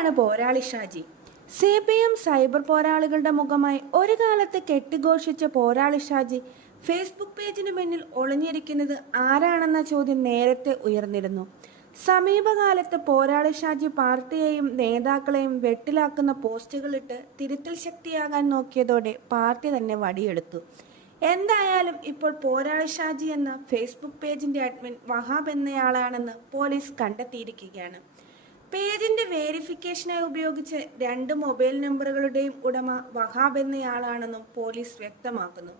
ആരാണ് പോരാളി Shaji? C P M cyber പോരാളികളുടെ മുഖമായി ഒരു കാലത്ത് കെട്ടിഘോഷിച്ച പോരാളി ഷാജി ഫേസ്ബുക്ക് പേജിന് പിന്നിൽ ഒളിഞ്ഞിരിക്കുന്നത് ആരാണെന്ന ചോദ്യം നേരത്തെ ഉയർന്നിരുന്നു. സമീപകാലത്ത് പോരാളി ഷാജി പാർട്ടിയെയും നേതാക്കളെയും വെട്ടിലാക്കുന്ന പോസ്റ്റുകളിട്ട് തിരുത്തൽ ശക്തിയാകാൻ നോക്കിയതോടെ പാർട്ടി തന്നെ വടിയെടുത്തു. എന്തായാലും ഇപ്പോൾ പോരാളി ഷാജി എന്ന ഫേസ്ബുക്ക് പേജിന്റെ അഡ്മിൻ വഹാബ് എന്നയാളാണെന്ന് പോലീസ് കണ്ടെത്തിയിരിക്കുകയാണ്. പേജിന്റെ വേരിഫിക്കേഷനായി ഉപയോഗിച്ച് രണ്ട് മൊബൈൽ നമ്പറുകളുടെയും ഉടമ വഹാബ് എന്നയാളാണെന്നും പോലീസ് വ്യക്തമാക്കുന്നു.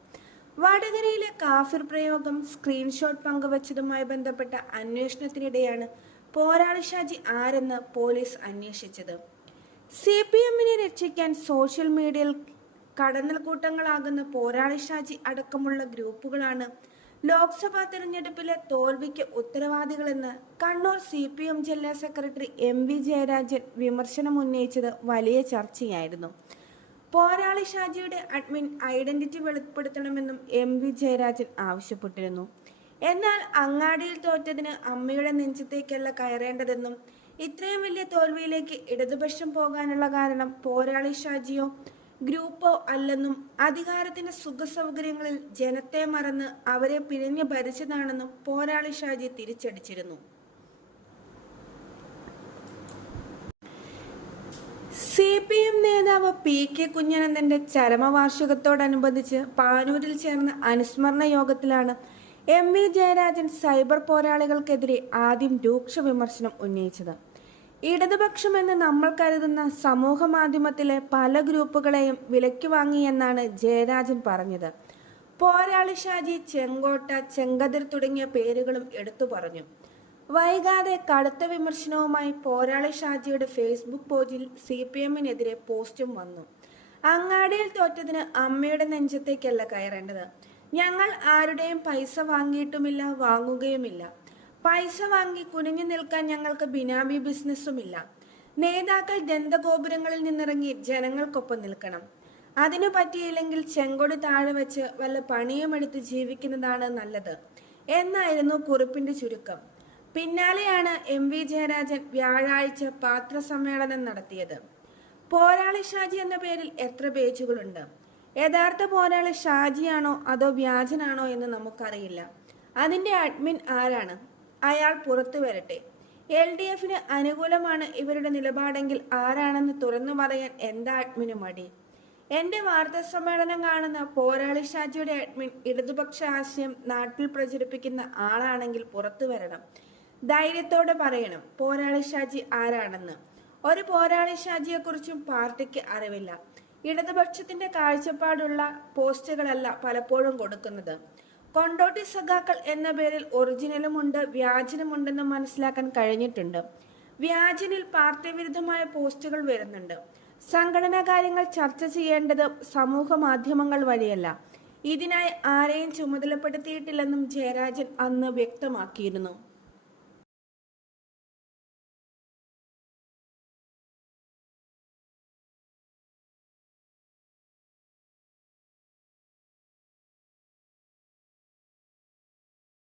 വടകരയിലെ കാഫിർ പ്രയോഗം സ്ക്രീൻഷോട്ട് പങ്കുവച്ചതുമായി ബന്ധപ്പെട്ട അന്വേഷണത്തിനിടെയാണ് പോരാളി ഷാജി ആരെന്ന് പോലീസ് അന്വേഷിച്ചത്. സി പി എമ്മിനെ രക്ഷിക്കാൻ സോഷ്യൽ മീഡിയയിൽ കടന്നൽ കൂട്ടങ്ങളാകുന്ന പോരാളി ഷാജി അടക്കമുള്ള ഗ്രൂപ്പുകളാണ് ലോക്സഭാ തെരഞ്ഞെടുപ്പിലെ തോൽവിക്ക് ഉത്തരവാദികളെന്ന് കണ്ണൂർ സി പി എം ജില്ലാ സെക്രട്ടറി എം വി ജയരാജൻ വിമർശനം ഉന്നയിച്ചത് വലിയ ചർച്ചയായിരുന്നു. പോരാളി ഷാജിയുടെ അഡ്മിൻ ഐഡന്റിറ്റി വെളിപ്പെടുത്തണമെന്നും എം വി ജയരാജൻ ആവശ്യപ്പെട്ടിരുന്നു. എന്നാൽ അങ്ങാടിയിൽ തോറ്റതിന് അമ്മയുടെ നെഞ്ചത്തേക്കല്ല കയറേണ്ടതെന്നും ഇത്രയും വലിയ തോൽവിയിലേക്ക് ഇടതുപക്ഷം പോകാനുള്ള കാരണം പോരാളി ഷാജിയോ ഗ്രൂപ്പോ അല്ലെന്നും അധികാരത്തിന്റെ സുഖസൗകര്യങ്ങളിൽ ജനത്തെ മറന്ന് അവരെ പിരിഞ്ഞു ഭരിച്ചതാണെന്നും പോരാളി ഷാജി തിരിച്ചടിച്ചിരുന്നു. സി പി എം നേതാവ് പി കെ കുഞ്ഞനന്ദന്റെ ചരമവാർഷികത്തോടനുബന്ധിച്ച് പാനൂരിൽ ചേർന്ന അനുസ്മരണ യോഗത്തിലാണ് എം വി ജയരാജൻ സൈബർ പോരാളികൾക്കെതിരെ ആദ്യം രൂക്ഷ വിമർശനം ഉന്നയിച്ചത്. ഇടതുപക്ഷമെന്ന് നമ്മൾ കരുതുന്ന സമൂഹ മാധ്യമത്തിലെ പല ഗ്രൂപ്പുകളെയും വിലയ്ക്ക് വാങ്ങിയെന്നാണ് ജയരാജൻ പറഞ്ഞത്. പോരാളി ഷാജി ചെങ്കോട്ട ചെങ്കതിർ തുടങ്ങിയ പേരുകളും എടുത്തു പറഞ്ഞു. വൈകാതെ കടുത്ത വിമർശനവുമായി പോരാളി ഷാജിയുടെ ഫേസ്ബുക്ക് പേജിൽ സി പി എമ്മിനെതിരെ പോസ്റ്റും വന്നു. അങ്ങാടിയിൽ തോറ്റതിന് അമ്മയുടെ നെഞ്ചത്തേക്കല്ല കയറേണ്ടത്. ഞങ്ങൾ ആരുടെയും പൈസ വാങ്ങിയിട്ടുമില്ല വാങ്ങുകയുമില്ല. പൈസ വാങ്ങി കുനിഞ്ഞു നിൽക്കാൻ ഞങ്ങൾക്ക് ബിനാമി ബിസിനസ്സുമില്ല. നേതാക്കൾ ദന്തഗോപുരങ്ങളിൽ നിന്നിറങ്ങി ജനങ്ങൾക്കൊപ്പം നിൽക്കണം. അതിനു പറ്റിയില്ലെങ്കിൽ ചെങ്കൊടി താഴെ വെച്ച് വല്ല പണിയുമെടുത്ത് ജീവിക്കുന്നതാണ് നല്ലത്. എന്നായിരുന്നു കുറിപ്പിന്റെ ചുരുക്കം. പിന്നാലെയാണ് എം വി ജയരാജൻ വ്യാഴാഴ്ച പാത്രസമ്മേളനം നടത്തിയത്. പോരാളി ഷാജി എന്ന പേരിൽ എത്ര പേജുകളുണ്ട്? യഥാർത്ഥ പോരാളി ഷാജിയാണോ അതോ വ്യാജനാണോ എന്ന് നമുക്കറിയില്ല. അതിന്റെ അഡ്മിൻ ആരാണ്? അയാൾ പുറത്തു വരട്ടെ. എൽ ഡി എഫിന് അനുകൂലമാണ് ഇവരുടെ നിലപാടെങ്കിൽ ആരാണെന്ന് തുറന്നു പറയാൻ എന്താ അഡ്മിന് മടി? എന്റെ വാർത്താ സമ്മേളനം കാണുന്ന പോരാളി ഷാജിയുടെ അഡ്മിൻ ഇടതുപക്ഷ ആശയം നാട്ടിൽ പ്രചരിപ്പിക്കുന്ന ആളാണെങ്കിൽ പുറത്തു വരണം. ധൈര്യത്തോടെ പറയണം പോരാളി ഷാജി ആരാണെന്ന്. ഒരു പോരാളി ഷാജിയെ കുറിച്ചും പാർട്ടിക്ക് അറിവില്ല. ഇടതുപക്ഷത്തിന്റെ കാഴ്ചപ്പാടുള്ള പോസ്റ്റുകളല്ല പലപ്പോഴും കൊടുക്കുന്നത്. കൊണ്ടോട്ടി സഖാക്കൾ എന്ന പേരിൽ ഒറിജിനലുമുണ്ട് വ്യാജനുമുണ്ടെന്ന് മനസ്സിലാക്കാൻ കഴിഞ്ഞിട്ടുണ്ട്. വ്യാജനിൽ പാർട്ടി വിരുദ്ധമായ പോസ്റ്റുകൾ വരുന്നുണ്ട്. സംഘടനാ കാര്യങ്ങൾ ചർച്ച ചെയ്യേണ്ടത് സമൂഹ മാധ്യമങ്ങൾ വഴിയല്ല. ഇതിനായി ആരെയും ചുമതലപ്പെടുത്തിയിട്ടില്ലെന്നും ജയരാജൻ അന്ന് വ്യക്തമാക്കിയിരുന്നു.